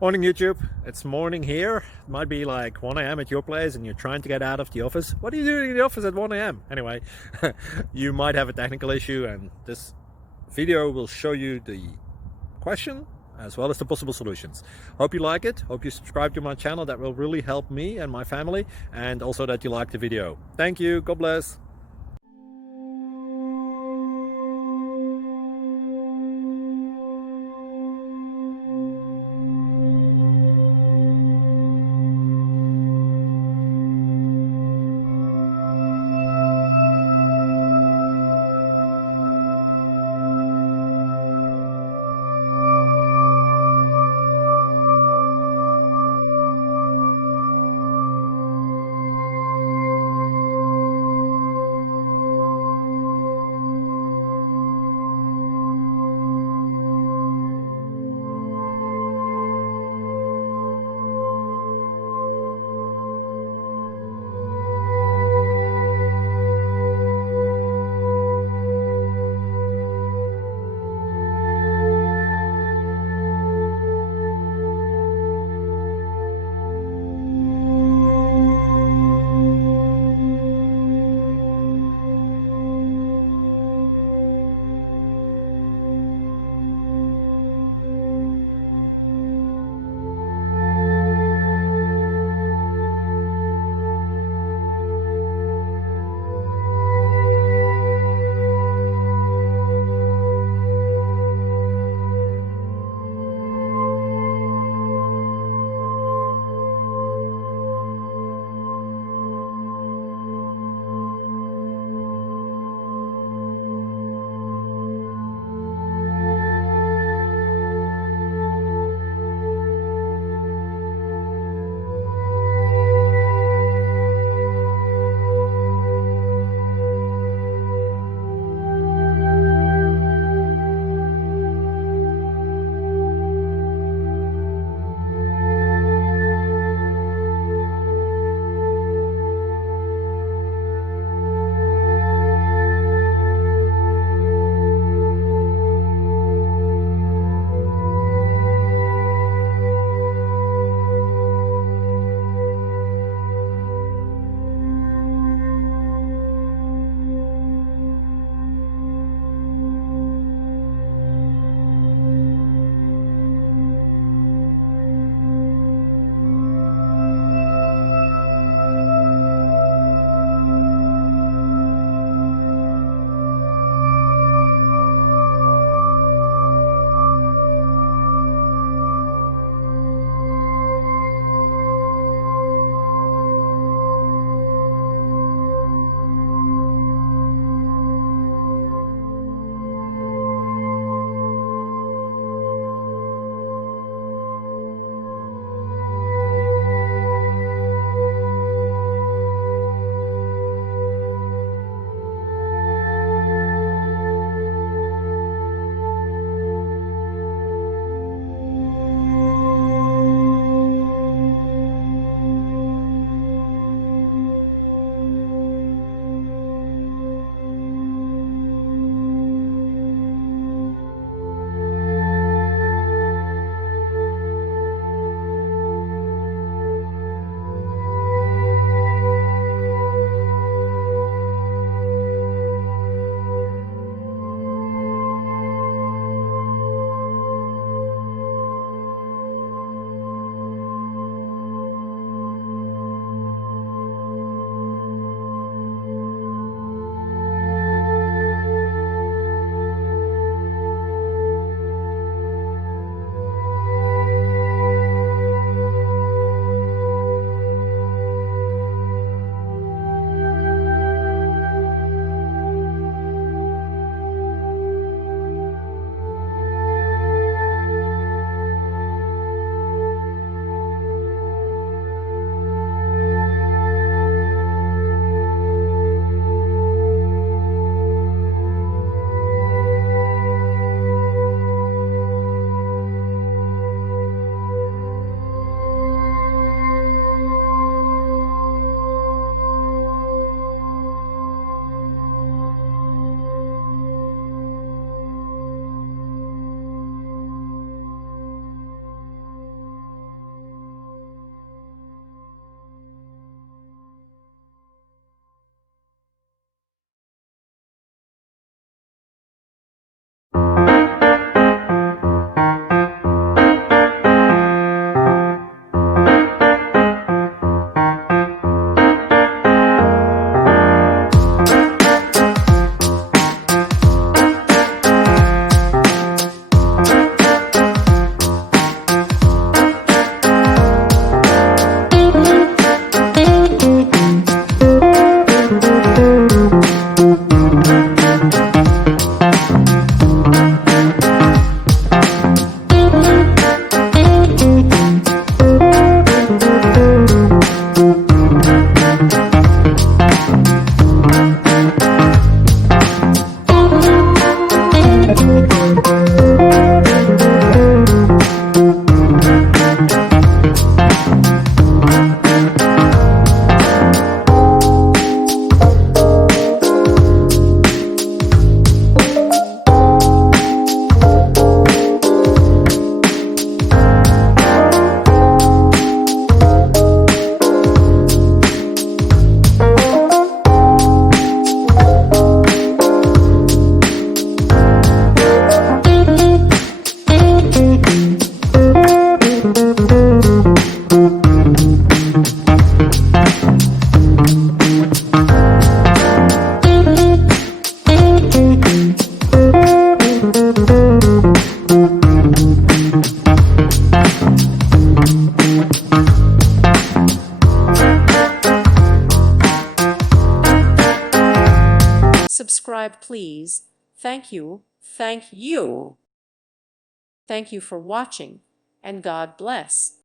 Morning YouTube, it's morning here. It might be like 1 a.m. at your place and you're trying to get out of the office. What are you doing in the office at 1 a.m.? Anyway, you might have a technical issue and this video will show you the question as well as the possible solutions. Hope you like it, hope you subscribe to my channel. That will really help me and my family, and also that you like the video. Thank you, God bless. subscribe, please. Thank you. Thank you. Thank you for watching, and God bless.